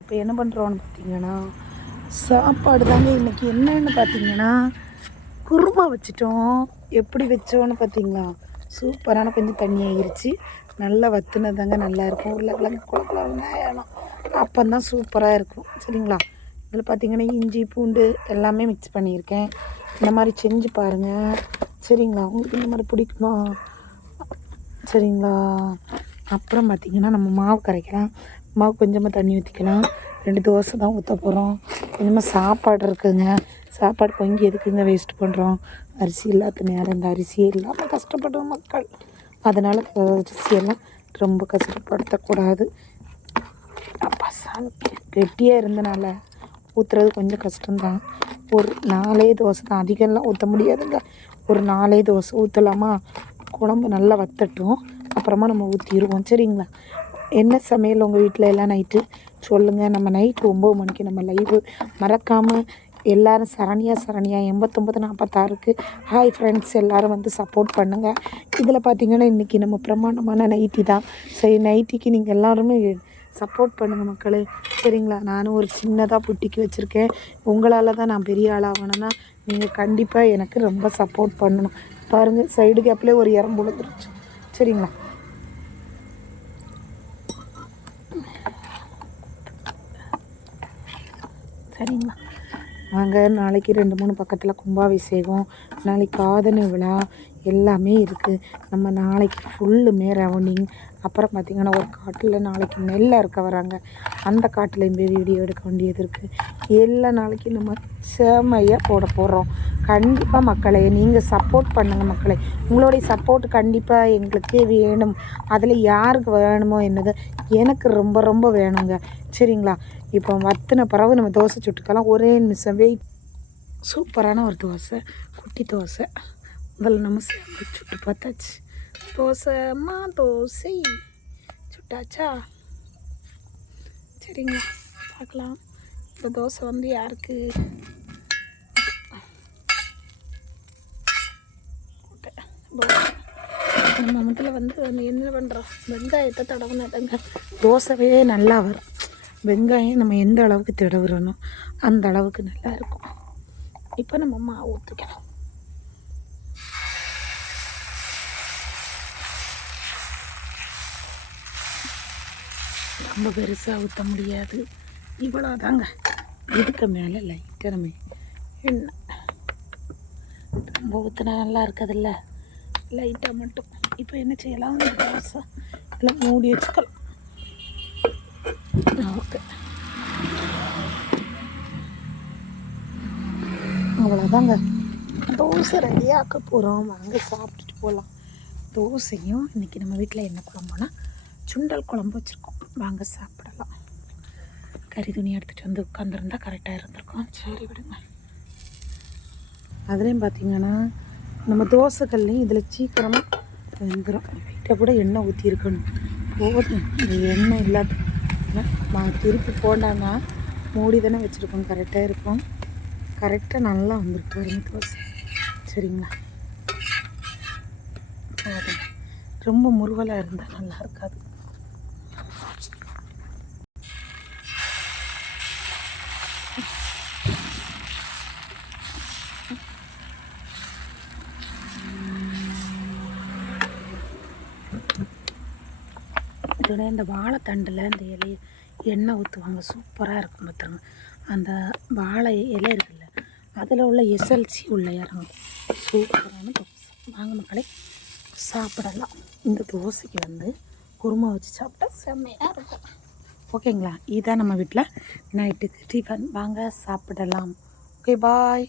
இப்போ என்ன பண்ணுறோன்னு பார்த்தீங்கன்னா, சாப்பாடு தாங்க இன்றைக்கி. என்னன்னு பார்த்தீங்கன்னா, குருமா வச்சுட்டோம். எப்படி வச்சோன்னு பார்த்தீங்களா, சூப்பரான கொஞ்சம் தண்ணி ஆகிருச்சு. நல்லா வத்துனதாங்க நல்லாயிருக்கும். உருளைக்கிழங்கு குழம்புலாம் வேணும், அப்போ தான் சூப்பராக இருக்கும். சரிங்களா, இதில் பார்த்தீங்கன்னா இஞ்சி பூண்டு எல்லாமே மிக்ஸ் பண்ணியிருக்கேன். இந்த மாதிரி செஞ்சு பாருங்கள். சரிங்களா, உங்களுக்கு இந்த மாதிரி பிடிக்குமா? சரிங்களா, அப்புறம் பார்த்திங்கன்னா நம்ம மாவு கரைக்கலாம். மாவு கொஞ்சமாக தண்ணி ஊற்றிக்கலாம். 2 தோசை தான் ஊற்ற போகிறோம். கொஞ்சமாக சாப்பாடு இருக்குதுங்க. சாப்பாடு பொங்கி எதுக்குங்க வேஸ்ட் பண்ணுறோம்? அரிசி இல்லாத நேரம் இந்த அரிசியே இல்லாமல் கஷ்டப்படுவோம் மக்கள். அதனால் அரிசியெல்லாம் ரொம்ப கஷ்டப்படுத்தக்கூடாது. அப்பா சாமி, கெட்டியாக இருந்தனால ஊற்றுறது கொஞ்சம் கஷ்டம்தான். ஒரு 4 தோசை தான், அதிகம்லாம் ஊற்ற முடியாதுங்க. ஒரு 4 தோசை ஊற்றலாமா? குழம்பு நல்லா வத்தட்டும், அப்புறமா நம்ம ஊற்றிடுவோம். சரிங்களா, என்ன சமையல் உங்கள் வீட்டில் எல்லாம் நைட்டு சொல்லுங்கள். நம்ம நைட்டு 9 மணிக்கு நம்ம லைவு மறக்காமல் எல்லோரும் சரண்யா 8946க்கு ஹாய் ஃப்ரெண்ட்ஸ், எல்லோரும் வந்து சப்போர்ட் பண்ணுங்கள். இதில் பார்த்திங்கன்னா இன்றைக்கி நம்ம பிரமாண்டமான நைட்டி தான். சரி, நைட்டிக்கு நீங்கள் எல்லாருமே சப்போர்ட் பண்ணுங்கள் மக்களே. சரிங்களா, நானும் ஒரு சின்னதாக புட்டிக்கு வச்சுருக்கேன். உங்களால் தான் நான் பெரிய ஆளாகணும்னா நீங்கள் கண்டிப்பாக எனக்கு ரொம்ப சப்போர்ட் பண்ணணும். பாருங்கள், சைடு கேப்லேயே ஒரு இறம்பு விழுந்துருச்சு. சரிங்களா, சரிங்களா, வாங்க. நாளைக்கு 2-3 பக்கத்தில் கும்பாபிஷேகம், நாளைக்கு காதணி விழா எல்லாமே இருக்குது. நம்ம நாளைக்கு ஃபுல்லுமே ரவுண்டிங். அப்புறம் பார்த்திங்கன்னா ஒரு காட்டில் நாளைக்கு நெல் அறுக்க வராங்க. அந்த காட்டில் வீடியோ எடுக்க வேண்டியது இருக்குது. எல்லா நாளைக்கு நம்ம செமையாக போட போடுறோம். கண்டிப்பாக மக்களே, நீங்கள் சப்போர்ட் பண்ணுங்கள் மக்களே. உங்களுடைய சப்போர்ட் கண்டிப்பாக எங்களுக்கு வேணும். அதில் யாருக்கு வேணுமோ என்னது எனக்கு ரொம்ப ரொம்ப வேணுங்க. சரிங்களா, இப்போ வத்தின பிறகு நம்ம தோசை சுட்டுக்கலாம். ஒரே நிமிஷம் வெயிட். சூப்பரான ஒரு தோசை, குட்டி தோசை. முதல்ல நம்ம சுட்டு பார்த்தாச்சு. தோசைம்மா தோசை சுட்டாச்சா? சரிங்களா, பார்க்கலாம். இந்த தோசை வந்து யாருக்கு? நம்ம முதல்ல வந்து என்ன பண்ணுறோம், வெங்காயத்தை தடவுனாங்க தோசைவே நல்லா வரும். வெங்காயம் நம்ம எந்த அளவுக்கு தடவுறோனோ அந்த அளவுக்கு நல்லா இருக்கும். இப்போ நம்ம மாவு ஊற்றிக்கலாம். ரொம்ப பெருசாக ஊற்ற முடியாது, இவ்வளோதாங்க. இதுக்கு மேலே லைட்டாக நம்ம எண்ணெய் ரொம்ப ஊற்றினா நல்லா இருக்காதுல்ல, லைட்டாக மட்டும். இப்போ என்ன செய்யலாம், இந்த தோசை எல்லாம் மூடி வச்சுக்கலாம். ஓகே, அவ்வளோதாங்க. தோசை ரெடியாக்க போகிறோம். வாங்க சாப்பிட்டுட்டு போகலாம். தோசையும் இன்றைக்கி நம்ம வீட்டில் என்ன குழம்புனா சுண்டல் குழம்பு வச்சுருக்கோம். வாங்க சாப்பிடலாம். கறி துணி எடுத்துகிட்டு வந்து உட்காந்துருந்தா கரெக்டாக இருந்திருக்கோம். சரி விடுங்க. அதுலேயும் பார்த்திங்கன்னா நம்ம தோசைக்கல்லையும் இதில் சீக்கிரமாக வெந்துடும். லைட்டாக கூட எண்ணெய் ஊற்றிருக்கணும். போதும், இந்த எண்ணெய் இல்லாத திருப்பி போண்டான்னா மூடி தானே வச்சுருக்கோம், கரெக்டாக இருக்கும். கரெக்டாக நல்லா வந்துருக்கு பாருங்க தோசை. சரிங்களா, போதும். ரொம்ப முருவலாக இருந்தால் நல்லா இருக்காது. இதோட இந்த வாழைத்தண்டில் இந்த இலையை எண்ணெய் ஊற்றுவாங்க, சூப்பராக இருக்கும் பார்த்துருங்க. அந்த வாழை இலை இருக்குல்ல, அதில் உள்ள எஸ்எல்சி உள்ள இறங்கும். சூப்பரான தோசை. வாங்க மக்களே சாப்பிடலாம். இந்த தோசைக்கு வந்து குருமா வச்சு சாப்பிட்டா செம்மையாக இருக்கும். ஓகேங்களா, இதுதான் நம்ம வீட்டில் நைட்டுக்கு டிஃபன். வாங்க சாப்பிடலாம். ஓகே, பாய்.